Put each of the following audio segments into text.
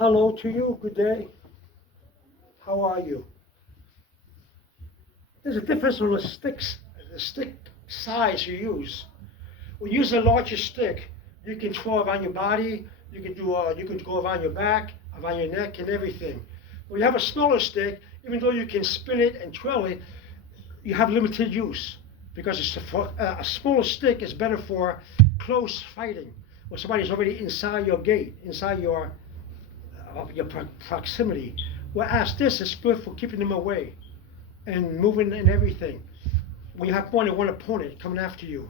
Hello to you, good day. How are you? There's a difference on the stick size you use. When you use a larger stick, you can throw around your body, you can go around your back, around your neck and everything. When you have a smaller stick, even though you can spin it and twirl it, you have limited use because a smaller stick is better for close fighting, when somebody's already inside your gate, inside your proximity. Whereas this is good for keeping them away and moving and everything. When you have more than one opponent coming after you.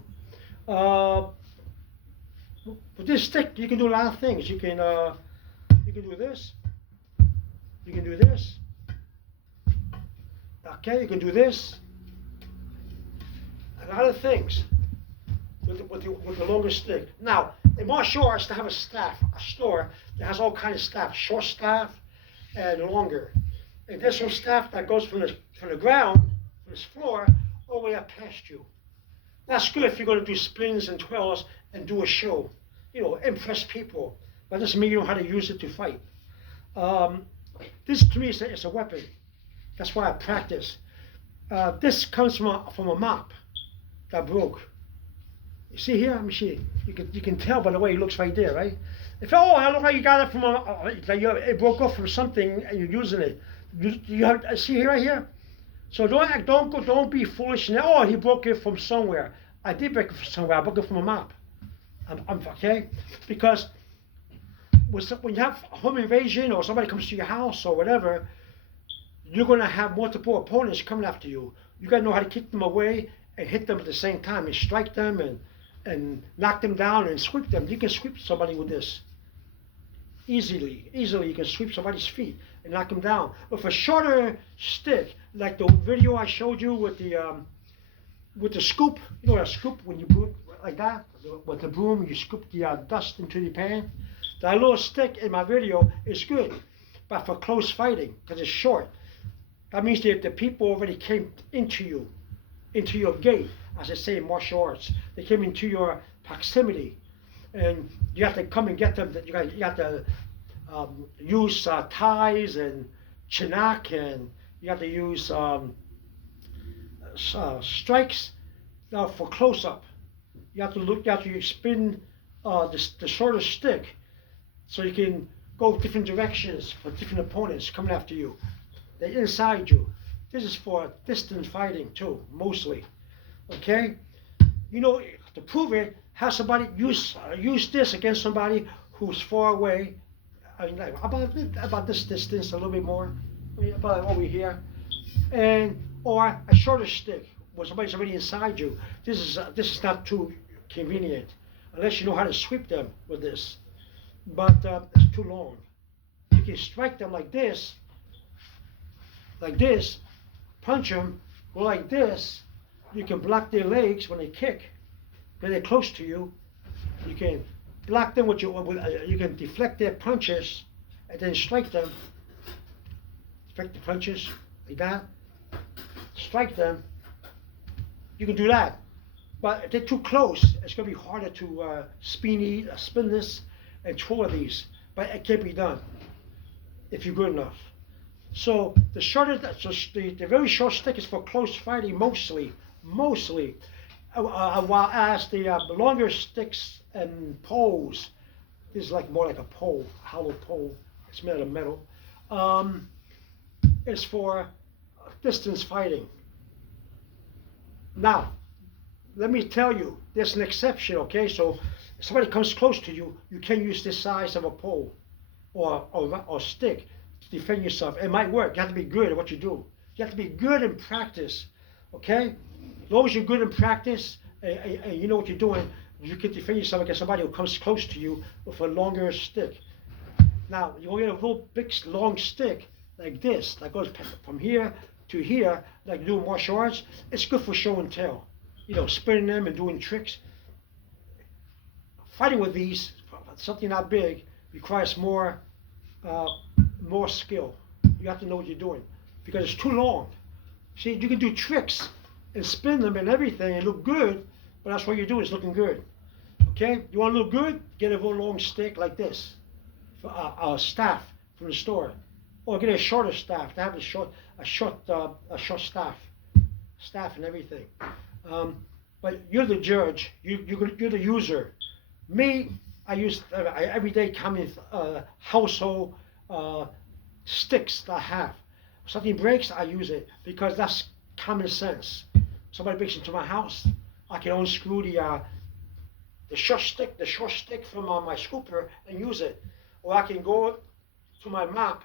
With this stick, you can do a lot of things. You can do this. You can do this. Okay, you can do this. A lot of things with the longer stick. Now, in martial arts, they have a store that has all kinds of staff, short staff and longer. And there's some staff that goes from the ground, from this floor, all the way up past you. That's good if you're going to do spins and twirls and do a show, impress people. But doesn't mean you know how to use it to fight. This to me is a weapon. That's why I practice. This comes from a mop that broke. You see here? Let me see. You can tell by the way it looks right there, right? I look like you got it from it broke off from something and you're using it. You have see here right here. So don't be foolish. And, he broke it from somewhere. I did break it from somewhere. I broke it from a mop. I'm okay, because when you have home invasion or somebody comes to your house or whatever, you're going to have multiple opponents coming after you. You got to know how to kick them away and hit them at the same time and strike them and knock them down and sweep them. You can sweep somebody with this easily. You can sweep somebody's feet and knock them down. With a shorter stick, like the video I showed you with the scoop, a scoop when you put like that with the broom, you scoop the dust into the pan. That little stick in my video is good, but for close fighting, because it's short. That means that the people already came into your gate, as I say in martial arts. They came into your proximity, and you have to come and get them. You have to use ties and chinak, and you have to use strikes for close up. You have to spin the shorter stick, so you can go different directions for different opponents coming after you. They're inside you. This is for distance fighting too, mostly. Okay? To prove it, have somebody use this against somebody who's far away. I mean, like about this distance, a little bit more, about over here, or a shorter stick where somebody's already inside you. This is not too convenient unless you know how to sweep them with this. But it's too long. You can strike them like this, punch them, go like this. You can block their legs when they kick, when they're close to you. You can block them you can deflect their punches and then strike them. Deflect the punches like that. Strike them. You can do that. But if they're too close, it's going to be harder to spin this and twirl these. But it can be done if you're good enough. So the very short stick is for close fighting mostly. While as the longer sticks and poles, this is more like a pole, a hollow pole. It's made of metal. It's for distance fighting. Now, let me tell you, there's an exception. Okay, so if somebody comes close to you, you can use this size of a pole or stick to defend yourself. It might work. You have to be good at what you do. You have to be good in practice. Okay, as long as you're good in practice and you know what you're doing, you can defend yourself against somebody who comes close to you with a longer stick. Now, you want to get a real big, long stick like this, that goes from here to here, like doing martial arts. It's good for show and tell. Spinning them and doing tricks. Fighting with these, something that big, requires more skill. You have to know what you're doing because it's too long. See, you can do tricks and spin them and everything and look good, but that's what you do, is looking good. Okay? You want to look good? Get a real long stick like this, a staff, from the store, or get a shorter staff. They have a short staff and everything. But you're the judge. You're the user. Me, I use everyday common household sticks that I have. If something breaks, I use it because that's common sense. Somebody breaks into my house, I can unscrew the short stick from my scooper and use it, or I can go to my mop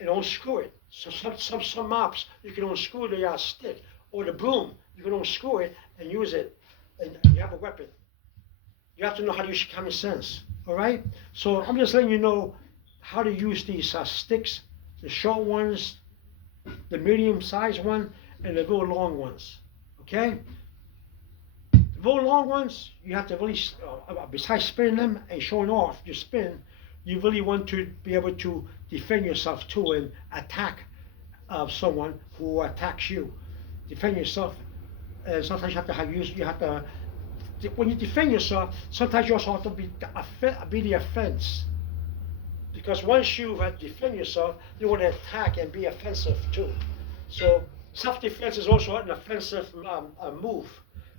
and unscrew it. So some mops you can unscrew the stick, or the broom you can unscrew it and use it, and you have a weapon. You have to know how to use common sense. All right. So I'm just letting you know how to use these sticks, the short ones, the medium-sized one, and the real long ones. Okay. The real long ones, you have to really, besides spinning them and showing off your spin, you really want to be able to defend yourself too and attack someone who attacks you. Defend yourself. And sometimes you have to, when you defend yourself, sometimes you also have to be the offense. Because once you defend yourself, you want to attack and be offensive too. So self-defense is also an offensive move.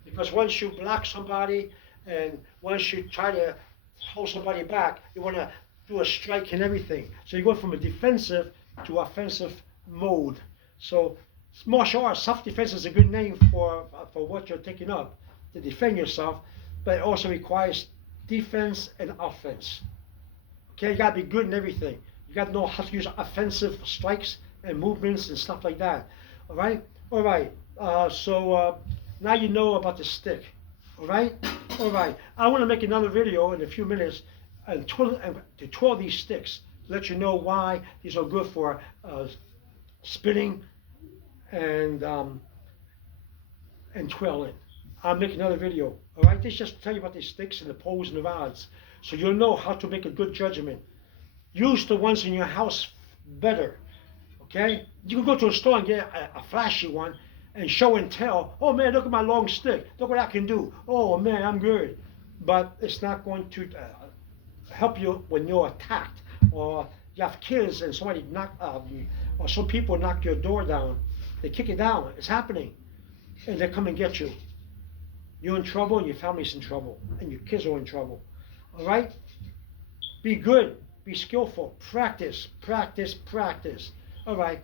Because once you block somebody and once you try to hold somebody back, you want to do a strike and everything. So you go from a defensive to offensive mode. So martial arts, self-defense is a good name for what you're taking up, to defend yourself, but it also requires defense and offense. Okay, you gotta be good in everything. You gotta know how to use offensive strikes and movements and stuff like that. All right, all right. So now you know about the stick. All right, all right. I want to make another video in a few minutes and to twirl these sticks. Let you know why these are good for spinning and twirling. I'll make another video. All right, this just to tell you about these sticks and the poles and the rods, so you'll know how to make a good judgment. Use the ones in your house better. Okay, you can go to a store and get a flashy one and show and tell. Oh man, look at my long stick. Look what I can do. Oh man, I'm good. But it's not going to help you when you're attacked, or you have kids and somebody or some people knock your door down. They kick it down. It's happening, and they come and get you. You're in trouble, and your family's in trouble, and your kids are in trouble. All right? Be good. Be skillful. Practice, practice, practice. All right.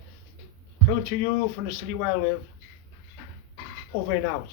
Coming to you from the city where I live. Over and out.